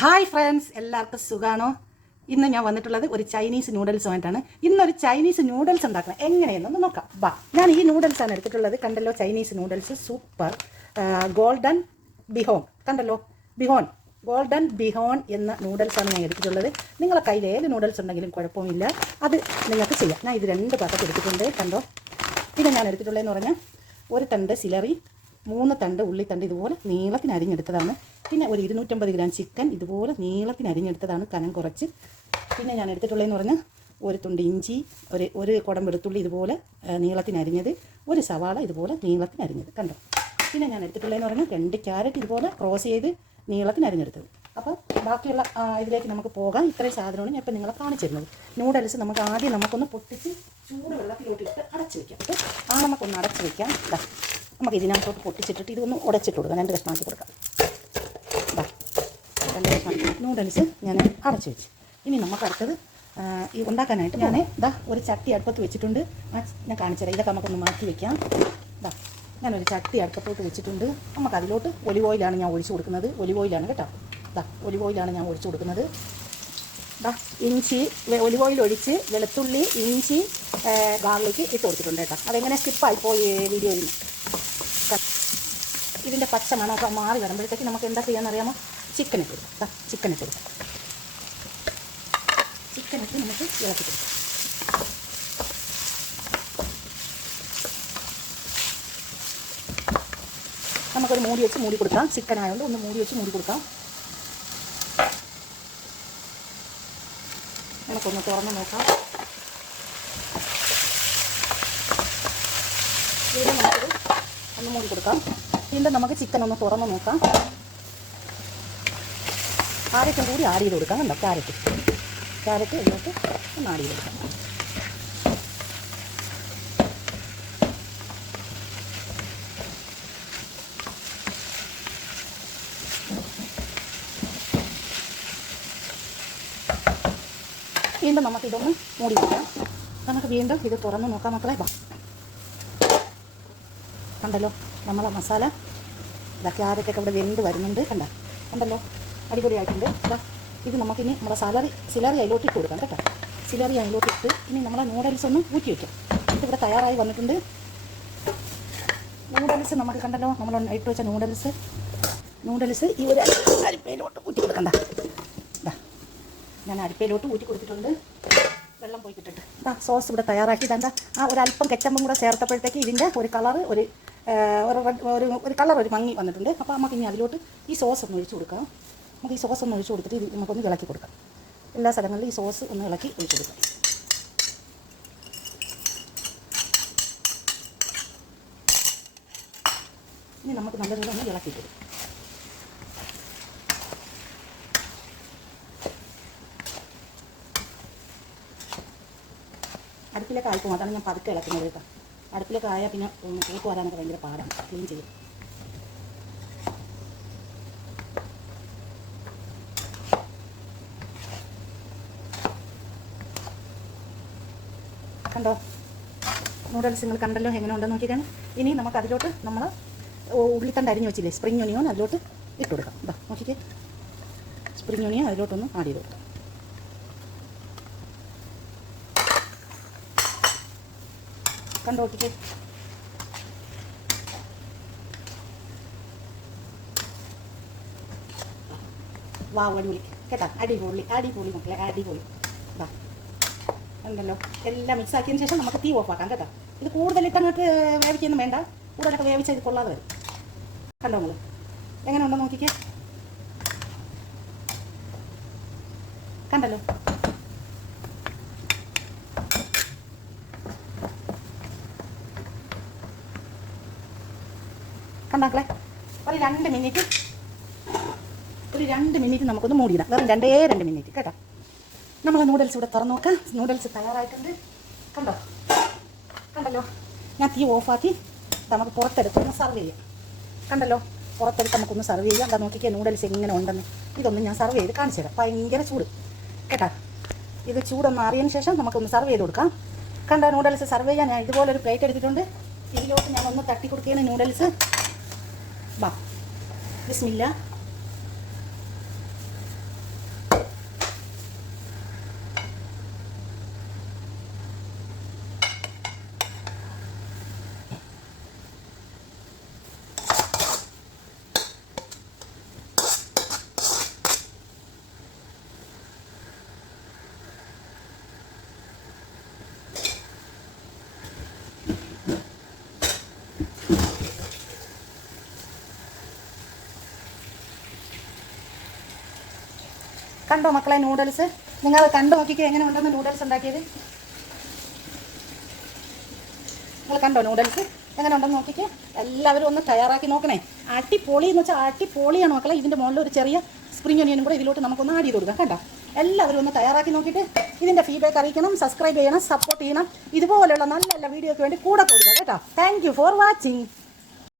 Hi friends, എല്ലാവർക്കും സുഖാണോ? ഇന്ന് ഞാൻ വന്നിട്ടുള്ളത് ഒരു ചൈനീസ് നൂഡിൽസുമായിട്ടാണ്. ഇന്നൊരു ചൈനീസ് നൂഡിൽസ് ഉണ്ടാക്കണം എങ്ങനെയെന്നൊന്ന് നോക്കാം. ഞാൻ ഈ നൂഡിൽസാണ് എടുത്തിട്ടുള്ളത്. കണ്ടല്ലോ, ചൈനീസ് നൂഡിൽസ് സൂപ്പർ ഗോൾഡൻ ബിഹോൺ. കണ്ടല്ലോ, ബിഹോൺ, ഗോൾഡൻ ബിഹോൺ എന്ന നൂഡിൽസാണ് ഞാൻ എടുത്തിട്ടുള്ളത്. നിങ്ങളെ കയ്യിൽ ഏത് നൂഡിൽസ് ഉണ്ടെങ്കിലും കുഴപ്പമില്ല, അത് നിങ്ങൾക്ക് ചെയ്യാം. ഞാൻ ഇത് 2 പാക്കറ്റ് എടുത്തിട്ടുണ്ട്. കണ്ടോ, പിന്നെ ഞാൻ എടുത്തിട്ടുള്ളതെന്ന് പറഞ്ഞാൽ ഒരു തണ്ട് സിലറി, 3 തണ്ട് ഉള്ളിത്തണ്ട് ഇതുപോലെ നീളത്തിന് അരിഞ്ഞെടുത്തതാണ്. പിന്നെ ഒരു 250 ഗ്രാം ചിക്കൻ ഇതുപോലെ നീളത്തിന് അരിഞ്ഞെടുത്തതാണ്, കനം കുറച്ച്. പിന്നെ ഞാൻ എടുത്തിട്ടുള്ളതെന്ന് പറഞ്ഞാൽ ഒരു തുണ്ട് ഇഞ്ചി, ഒരു കുടം വെളുത്തുള്ളി ഇതുപോലെ നീളത്തിന് അരിഞ്ഞത്, ഒരു സവാള ഇതുപോലെ നീളത്തിന് അരിഞ്ഞത്. കണ്ടോ, പിന്നെ ഞാൻ എടുത്തിട്ടുള്ളതെന്ന് പറഞ്ഞാൽ 2 ക്യാരറ്റ് ഇതുപോലെ ക്രോസ് ചെയ്ത് നീളത്തിന് അരിഞ്ഞെടുത്തത്. അപ്പോൾ ബാക്കിയുള്ള ഇതിലേക്ക് നമുക്ക് പോകാം. ഇത്രയും സാധനമാണ് ഞാൻ ഇപ്പം നിങ്ങളെ കാണിച്ചു തരുന്നത്. നൂഡിൽസ് നമുക്ക് ആദ്യം നമുക്കൊന്ന് പൊട്ടിച്ച് ചൂട് വെള്ളത്തിലോട്ടിട്ട് അടച്ച് വയ്ക്കാം. അപ്പോൾ നമുക്കൊന്ന് അടച്ച് വയ്ക്കാം. നമുക്ക് ഇതിനകത്തോട്ട് പൊട്ടിച്ചിട്ടിട്ട് ഇതൊന്ന് ഉടച്ചിട്ട് കൊടുക്കാം. 2 കഷ്ണമാക്കി കൊടുക്കാം. 2 കഷ്ണം നൂഡിൽസ് ഞാൻ അടച്ച് വെച്ച്. ഇനി നമുക്ക് അടുത്തത് ഈ ഉണ്ടാക്കാനായിട്ട് ഞാൻ ഒരു ചട്ടി അടുപ്പത്ത് വെച്ചിട്ടുണ്ട്. ഞാൻ കാണിച്ചുതരാം. ഇതൊക്കെ നമുക്കൊന്ന് മാറ്റി വയ്ക്കാം. ഞാനൊരു ചട്ടി അടുപ്പത്തോട്ട് വെച്ചിട്ടുണ്ട്. നമുക്ക് അതിലോട്ട് ഒലിവ് ഓയിലാണ് ഞാൻ ഒഴിച്ചു കൊടുക്കുന്നത്. ഒലിവ് ഓയിലാണ് കേട്ടോ. ഒലിവ് ഓയിലാണ് ഞാൻ ഒഴിച്ചു കൊടുക്കുന്നത്. ഇഞ്ചി, ഒലിവ് ഓയിൽ ഒഴിച്ച് വെളുത്തുള്ളി, ഇഞ്ചി, ഗാർലിക്ക് ഇട്ട് കൊടുത്തിട്ടുണ്ട് കേട്ടോ. അതെങ്ങനെ സ്കിപ്പായിപ്പോയി വീഡിയോയിൽ. ഇതിൻ്റെ പച്ച മണമൊക്കെ മാറി വരുമ്പോഴത്തേക്ക് നമുക്ക് എന്താ ചെയ്യാമെന്നറിയാമോ? ചിക്കൻ ഇട്ട് കൊടുക്കാം. ചിക്കൻ ഇട്ട് കൊടുക്കാം. ചിക്കൻ ഇട്ട് നമുക്ക് ഇളക്കി കൊടുക്കാം. നമുക്കൊരു മൂടി വെച്ച് മൂടി കൊടുക്കാം. ചിക്കൻ ആയതുകൊണ്ട് ഒന്ന് മൂടി വെച്ച് മൂടി കൊടുക്കാം. നമുക്കൊന്ന് തുറന്ന് നോക്കാം. വീണ്ടും നമുക്കത് ഒന്ന് മൂടി കൊടുക്കാം. വീണ്ടും നമുക്ക് ചിക്കൻ ഒന്ന് തുറന്ന് നോക്കാം. ക്യാരറ്റും കൂടി ആഡ് ചെയ്ത് കൊടുക്കാം. കണ്ടോ, ക്യാരറ്റ് ഇതിലോട്ട് ഒന്ന് ആഡ് ചെയ്ത് കൊടുക്കാം. വീണ്ടും നമുക്കിതൊന്ന് മൂടി വയ്ക്കാം. നമുക്ക് വീണ്ടും ഇത് തുറന്ന് നോക്കാം മക്കളെ. കണ്ടല്ലോ, നമ്മളെ മസാല ക്യാരറ്റൊക്കെ ഇവിടെ വെന്ത് വരുന്നുണ്ട്. കണ്ടല്ലോ, അടിപൊളിയായിട്ടുണ്ട്. ഇത് നമുക്കിനി നമ്മളെ സിലറി അതിലോട്ട് ഇട്ട് കൊടുക്കാം കേട്ടോ. സിലറി അതിലോട്ട് ഇട്ട് ഇനി നമ്മളെ നൂഡിൽസ് ഒന്ന് ഊറ്റി വയ്ക്കാം. ഇതിവിടെ തയ്യാറായി വന്നിട്ടുണ്ട്. നൂഡിൽസ് നമുക്ക് കണ്ടല്ലോ, നമ്മൾ ഇട്ട് വെച്ച നൂഡിൽസ് ഈ ഒരു അരിപ്പയിലോട്ട് ഊറ്റി കൊടുക്കണ്ട. ഞാൻ അരിപ്പയിലോട്ട് ഊറ്റി കൊടുത്തിട്ടുണ്ട്. വെള്ളം പോയി കിട്ടിട്ട് സോസ് ഇവിടെ തയ്യാറാക്കി. ഒരല്പം കെച്ചമ്പും കൂടെ ചേർത്തപ്പോഴത്തേക്ക് ഇതിൻ്റെ ഒരു കളറ് ഒരു കളർ ഒരു ഭംഗി വന്നിട്ടുണ്ട്. അപ്പോൾ നമുക്ക് ഇനി അതിലോട്ട് ഈ സോസ് ഒന്ന് ഒഴിച്ചു കൊടുക്കാം. നമുക്ക് ഈ സോസ് ഒന്ന് ഒഴിച്ചു കൊടുത്തിട്ട് ഇത് നമുക്കൊന്ന് ഇളക്കി കൊടുക്കാം. എല്ലാ സ്ഥലങ്ങളിലും ഈ സോസ് ഒന്ന് ഇളക്കി ഒഴിച്ചു കൊടുക്കാം. ഇനി നമുക്ക് നല്ലതുപോലെ ഒന്ന് ഇളക്കി കൊടുക്കാം. അടുപ്പിലേക്ക് ആയിപ്പോൾ അതാണ് ഞാൻ പതുക്കെ ഇളക്കുന്നത് കേട്ടോ. അടുപ്പിലേക്ക് ആയാൽ പിന്നെ കൂട്ട് വരാനൊക്കെ ഭയങ്കര പാടാണ്. ക്ലീൻ ചെയ്യും. കണ്ടോ, നൂഡിൽസ് നിങ്ങൾ കണ്ടല്ലോ എങ്ങനെ ഉണ്ടെന്ന് നോക്കിയാണ്. ഇനി നമുക്ക് അതിലോട്ട് നമ്മൾ ഉള്ളിത്തണ്ട് അരിഞ്ഞ് വെച്ചില്ലേ, സ്പ്രിംഗ് ഒനിയോൺ അതിലോട്ട് ഇട്ട് കൊടുക്കാം. നോക്കിക്കേ, സ്പ്രിംഗ് ഒനിയൻ അതിലോട്ടൊന്ന് ആഡ് ചെയ്ത് കൊടുക്കാം. കണ്ടോ, ഒട്ടിക്ക്. അടിപൊളി കേട്ടോ. അടിപൊളി മക്കളെ, അടിപൊളി. ഉണ്ടല്ലോ, എല്ലാം മിക്സ് ആക്കിയതിന് ശേഷം നമുക്ക് തീ ഓഫ് ആക്കാം കേട്ടോ. ഇത് കൂടുതലിട്ട് അങ്ങോട്ട് വേവിക്കൊന്നും വേണ്ട. കൂടുതലൊക്കെ വേവിച്ചാൽ ഇത് കൊള്ളാതെ വരും. കണ്ടോ നമ്മൾ എങ്ങനെ ഉണ്ടോ നോക്കിക്കേ. കണ്ടല്ലോ, കണ്ടാക്കളെ. ഒരു 2 മിനിറ്റ് നമുക്കൊന്ന് മൂടിയിടാം. വെറും 2 മിനിറ്റ് കേട്ടോ. നമ്മൾ നൂഡിൽസ് ഇവിടെ തുറന്ന് നോക്കാം. നൂഡിൽസ് തയ്യാറായിട്ടുണ്ട്. കണ്ടല്ലോ, ഞാൻ തീ ഓഫാക്കി നമുക്ക് പുറത്തെടുത്തൊന്ന് സർവ് ചെയ്യാം. കണ്ടല്ലോ, പുറത്തെടുത്ത് നമുക്കൊന്ന് സർവ് ചെയ്യാം. നോക്കിക്കാൻ നൂഡിൽസ് എങ്ങനെ ഉണ്ടെന്ന് ഇതൊന്നും ഞാൻ സർവ് ചെയ്ത് കാണിച്ചു തരാം. ഭയങ്കര ചൂട് കേട്ടോ. ഇത് ചൂടൊന്ന് അറിയതിന് ശേഷം നമുക്കൊന്ന് സർവ് ചെയ്ത് കൊടുക്കാം. കണ്ടോ, നൂഡിൽസ് സർവ് ചെയ്യാൻ ഞാൻ ഇതുപോലൊരു പ്ലേറ്റ് എടുത്തിട്ടുണ്ട്. ഇതിലോട്ട് ഞാൻ ഒന്ന് തട്ടി കൊടുക്കുകയാണ് നൂഡിൽസ്. ബിസ്മില്ല. കണ്ടോ മക്കളെ നൂഡിൽസ്? നിങ്ങൾ കണ്ടു നോക്കിക്കോ എങ്ങനെ ഉണ്ടെന്ന് നൂഡിൽസ് ഉണ്ടാക്കിയത്. നിങ്ങൾ കണ്ടോ നൂഡിൽസ് എങ്ങനെ ഉണ്ടെന്ന് നോക്കിക്കോ. എല്ലാവരും ഒന്ന് തയ്യാറാക്കി നോക്കണേ. അടിപൊളി എന്ന് വെച്ചാൽ അടിപൊളിയാണ് മക്കളെ. ഇതിൻ്റെ മുകളിൽ ഒരു ചെറിയ സ്പ്രിംഗ് ഒനിയനും കൂടെ ഇതിലോട്ട് നമുക്കൊന്ന് ആഡ് ചെയ്ത് കൊടുക്കാം. കണ്ടോ? എല്ലാവരും ഒന്ന് തയ്യാറാക്കി നോക്കിയിട്ട് ഇതിൻ്റെ ഫീഡ്ബാക്ക് അറിയിക്കണം, സബ്സ്ക്രൈബ് ചെയ്യണം, സപ്പോർട്ട് ചെയ്യണം. ഇതുപോലെയുള്ള നല്ല നല്ല വീഡിയോയ്ക്ക് വേണ്ടി കൂടെ കൊടുക്കുക കേട്ടോ. Thank you for watching.